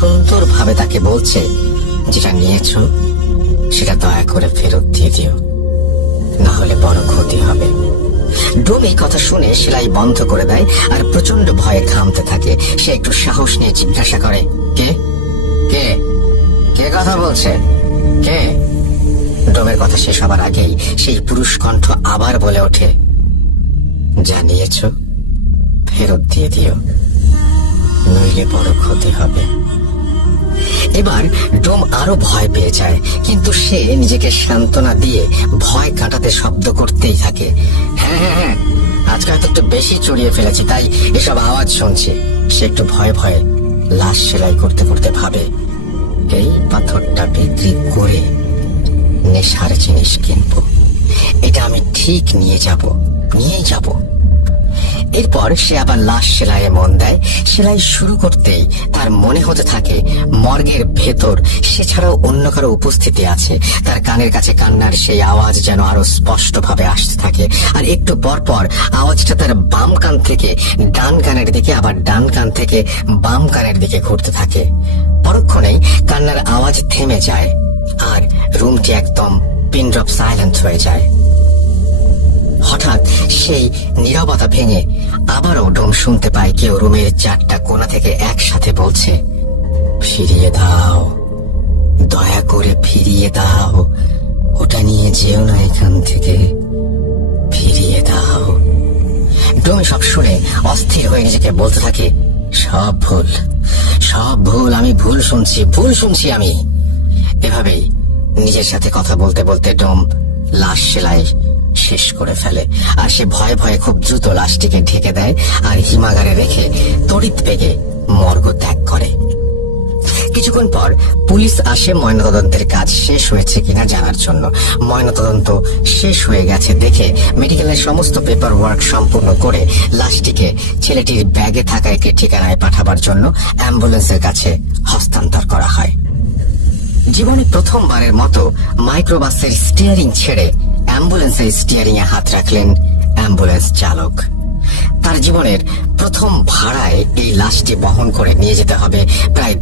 সুন্দরভাবে তাকে বলছে, যেটা নিয়েছ সেটা দয়া করে ফেরত দিয়ে দিও, না হলে বড় ক্ষতি হবে। ডোম এই কথা শুনে সেলাই বন্ধ করে দেয় আর প্রচন্ড ভয়ে ঘামতে থাকে। সে একটু সাহস নিয়ে জিজ্ঞাসা করে, কে কে কে কথা বলছে, কে? ডোমের কথা শেষ হবার আগেই সেই পুরুষ কণ্ঠ আবার বলে ওঠে, যা নিয়েছ ফেরত দিয়ে দিও, নইলে বড় ক্ষতি হবে। এবার ডোম আরো ভয় পেয়ে যায়, কিন্তু সে নিজেকে সান্ত্বনা দিয়ে ভয় কাটাতে শব্দ করতেই থাকে। হ্যাঁ হ্যাঁ হ্যাঁ, আজকাল তো একটু বেশি চড়িয়ে ফেলেছি, তাই এসব আওয়াজ শুনছি। সে একটু ভয়ে ভয়ে লাশ সেলাই করতে করতে ভাবে, এই পাথরটা বিক্রি করে নেশার জিনিস কিনবো, এটা আমি ঠিক নিয়েই যাব। এরপর সে আবার লাশ সেলাইয়ে মন দেয়। সেলাই শুরু করতেই তার মনে হতে থাকে মর্গের ভেতর সে ছাড়াও অন্য কারো উপস্থিতি আছে। তার কানের কাছে কান্নার সেই আওয়াজ যেন আরো স্পষ্ট ভাবে আসতে থাকে, আর একটু পর পর আওয়াজটা তার বাম কান থেকে ডান কানের দিকে, আবার ডান কান থেকে বাম কানের দিকে ঘুরতে থাকে। পরক্ষণেই কান্নার আওয়াজ থেমে যায় আর রুমটি একদম পিন ড্রপ সাইলেন্ট হয়ে যায়। হঠাৎ সেই নীরবতা ভেঙে আবারও ডোম শুনতে পায় কেউ রুমের চারটা কোণা থেকে একসাথে বলছে, ফিরিয়ে দাও, দয়া করে ফিরিয়ে দাও, ওটা নিয়ে যেও না এখান থেকে, ফিরিয়ে দাও। ডোম সব শুনে অস্থির হয়ে নিজেকে বলতে থাকে, সব ভুল, আমি ভুল শুনছি আমি। এভাবেই নিজের সাথে কথা বলতে বলতে ডোম লাশ সেলাই শেষ করে ফেলে, আর সে ভয়ে ভয়ে খুব দ্রুত লাশটিকে ঢেকে দেয় আর হিমাগারে রেখে তড়িৎ বেগে মর্গ ত্যাগ করে। কিছুক্ষণ পর পুলিশ আসে ময়নাতদন্তের কাজ শেষ হয়েছে কিনা জানার জন্য। ময়নাতদন্ত শেষ হয়ে গেছে দেখে মেডিকেলের সমস্ত পেপার ওয়ার্ক সম্পূর্ণ করে লাশটিকে ছেলেটির ব্যাগে থাকা একটি ঠিকানায় পাঠাবার জন্য অ্যাম্বুলেন্সের কাছে হস্তান্তর করা হয়। জীবনে প্রথমবারের মতো মাইক্রোবাসের স্টিয়ারিং ছেড়ে অ্যাম্বুলেন্সের স্টিয়ারিং এ হাত রাখলেন অ্যাম্বুলেন্স চালক। তার জীবনের প্রথম ভাড়ায় এই লাশটি বহন করে নিয়ে যেতে হবে প্রায়